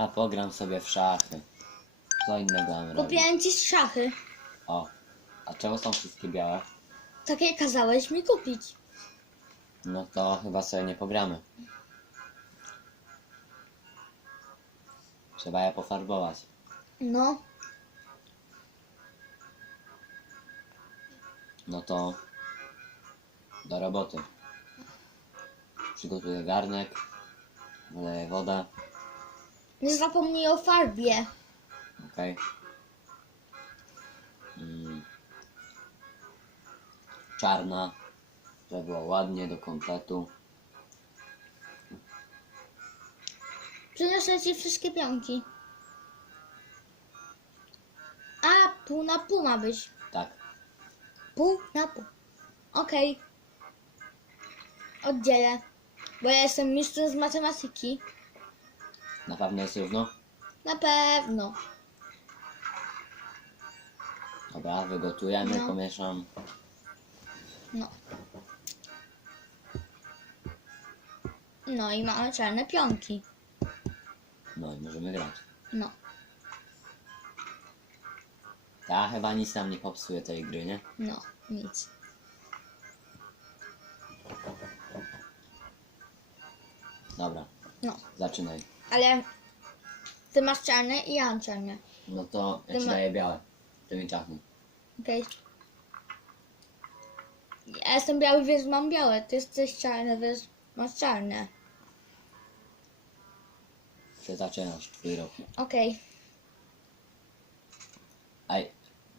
A pogram sobie w szachy. Co innego mam robić? Kupiłem ci szachy. O. A czemu są wszystkie białe? Takie kazałeś mi kupić. No to chyba sobie nie pogramy. Trzeba je pofarbować. No, No to do roboty. Przygotuję garnek, wleję wodę, nie zapomnij o farbie. okej. Mm. Czarna, żeby było ładnie do kompletu. Przyniosę ci wszystkie pionki. A, pół na pół ma być. Tak, Pół na pół. Okej. Oddzielę. Bo ja jestem mistrzem z matematyki. Na pewno jest równo. Na pewno. Dobra, wygotujemy, No. pomieszam. No. No i mamy czarne pionki. No i możemy grać. No. Ta chyba nic nam nie popsuje tej gry, nie? No, nic. Dobra, No. zaczynaj. Ale ty masz czarne i ja mam czarne. No to ja Ty ci ma- daję białe. Ty mi czarny. Okej. Ja jestem biały, więc mam białe. Ty jesteś czarny, więc masz czarne. Ty zaczynasz, twój rok. Okej. Aj,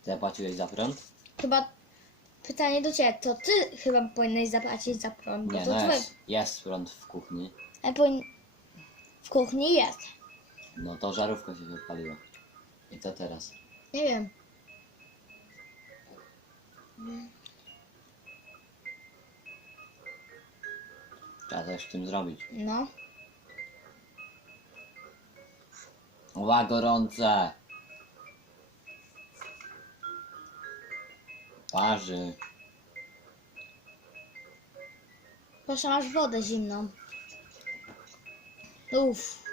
zapłaciłeś za prąd? Chyba pytanie do ciebie. To ty chyba powinieneś zapłacić za prąd. Bo Nie, to no twoje... jest, jest prąd w kuchni. Ale powin... W kuchni jest. No to żarówka się wypaliła. I co teraz? Nie wiem. Trzeba coś z tym zrobić. No. Ła, gorące! Parzy. Proszę, masz wodę zimną. Uff.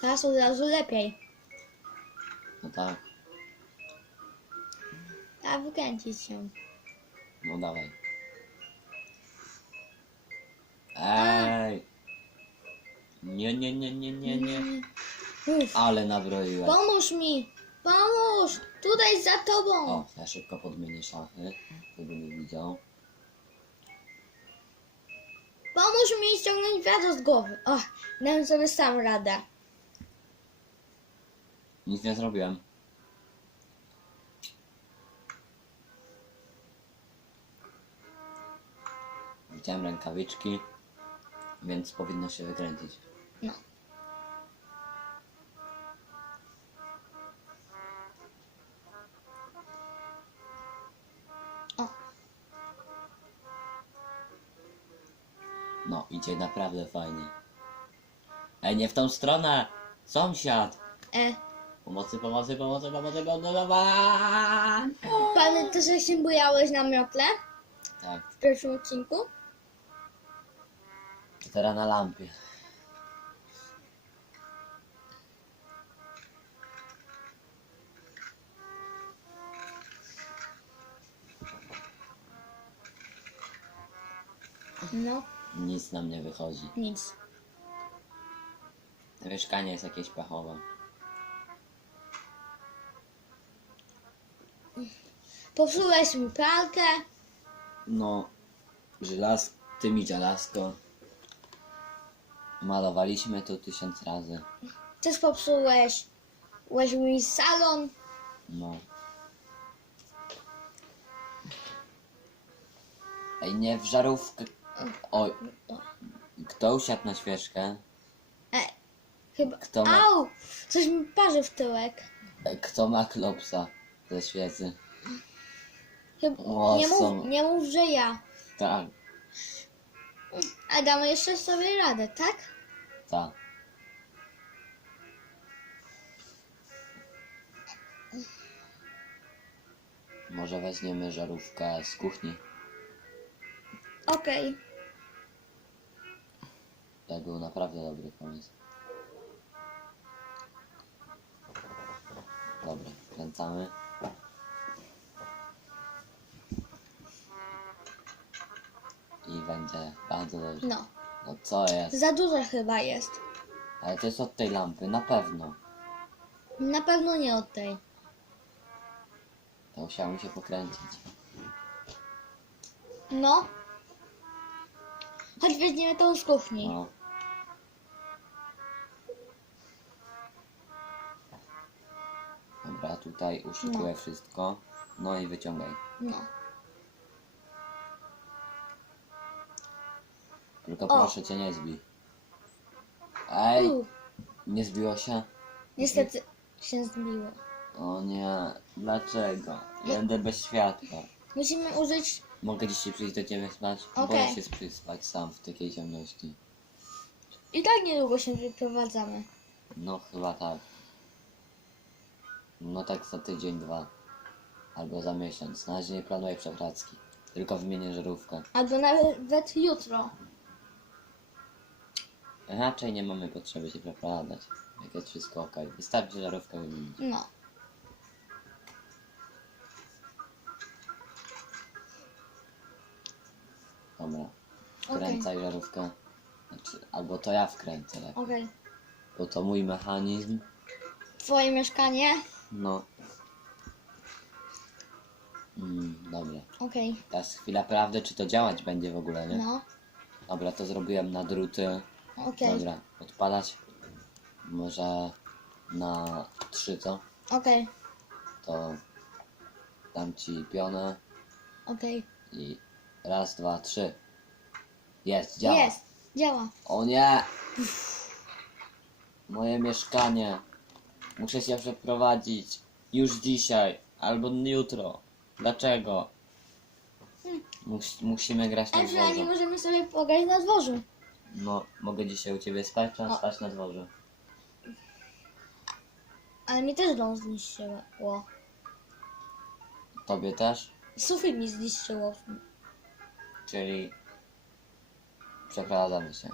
Teraz od razu lepiej. No tak, A wykręcić się. no dawaj. Ej! Nie, nie, nie, nie, nie, nie. Uff. Ale nabroiłeś. Pomóż mi! Pomóż! Tutaj za tobą! O, ja szybko podmienię szachy, żeby nie widział. Pomóż mi ściągnąć wiatr z głowy. O, dam sobie sam radę. Nic nie zrobiłem. Widziałem rękawiczki, więc powinno się wykręcić. No. No, idzie naprawdę fajnie. Ej, nie w tą stronę! Sąsiad! e. Pomocy, pomocy, pomocy, pomocy, pomocy, pomocy! Pan, ty że się bujałeś na miotle Tak, w pierwszym odcinku? teraz na lampie. No, Nic nam nie wychodzi. nic. Mieszkanie jest jakieś pechowe. Popsułeś mi pralkę. No, żelaz, ty mi żelazko. Malowaliśmy to tysiąc razy. Też popsułeś. Łeś mi salon. No. Ej, nie w żarówkę. Oj. Kto usiadł na świeczkę? E, chyba. Kto ma- Au! Coś mi parzy w tyłek. E, Kto ma klopsa ze świecy? Chyba, O, nie, są- mów, nie mów, że ja. Tak, A damy jeszcze sobie radę, tak? tak. Może weźmiemy żarówkę z kuchni. Okej. To był naprawdę dobry pomysł. Dobra, kręcamy. I będzie bardzo dobrze. No. No co jest? Za duże chyba jest. Ale to jest od tej lampy, na pewno. Na pewno nie od tej. To musiało mi się pokręcić. No. Chodź weźmiemy tą z kuchni. No. Tutaj uszykuję wszystko. No i wyciągaj. No. Tylko O. proszę cię nie zbij. Ej, U, nie zbiło się? niestety się zbiło. O nie, dlaczego? Będę bez światła. Musimy użyć. Mogę dzisiaj przyjść do ciebie spać? Okej. Boję się przyspać sam w takiej ciemności. I tak niedługo się wyprowadzamy. No chyba tak. No tak za tydzień, dwa. Albo za miesiąc. Na razie nie planuję przeprowadzki. Tylko wymienię żarówkę. Albo nawet jutro. Raczej nie mamy potrzeby się przeprowadzać. Jak jest wszystko ok. Wystarczy żarówkę wymienić. No. Dobra. Wkręcaj żarówkę. Znaczy, albo to ja wkręcę lepiej. Okej. Bo to mój mechanizm. Twoje mieszkanie? No. Mm, dobra. Okej. Teraz chwila prawdy, czy to działać będzie w ogóle, nie? No. Dobra, to zrobiłem na druty. Okej. Dobra, odpalać. Może na trzy, co? Okej. To dam ci pionę Okej. i raz, dwa, trzy. Jest, działa. Jest. Działa. O nie! Moje mieszkanie. Muszę się przeprowadzić już dzisiaj albo jutro. Dlaczego? Mus, musimy grać na A przynajmniej dworze. możemy sobie pograć na dworzu. No, mogę dzisiaj u ciebie spać, czy mam O. spać na dworze? Ale mi też dom zniszczyło. Tobie też? Sufit mi zniszczyło. Czyli przeprowadzamy się.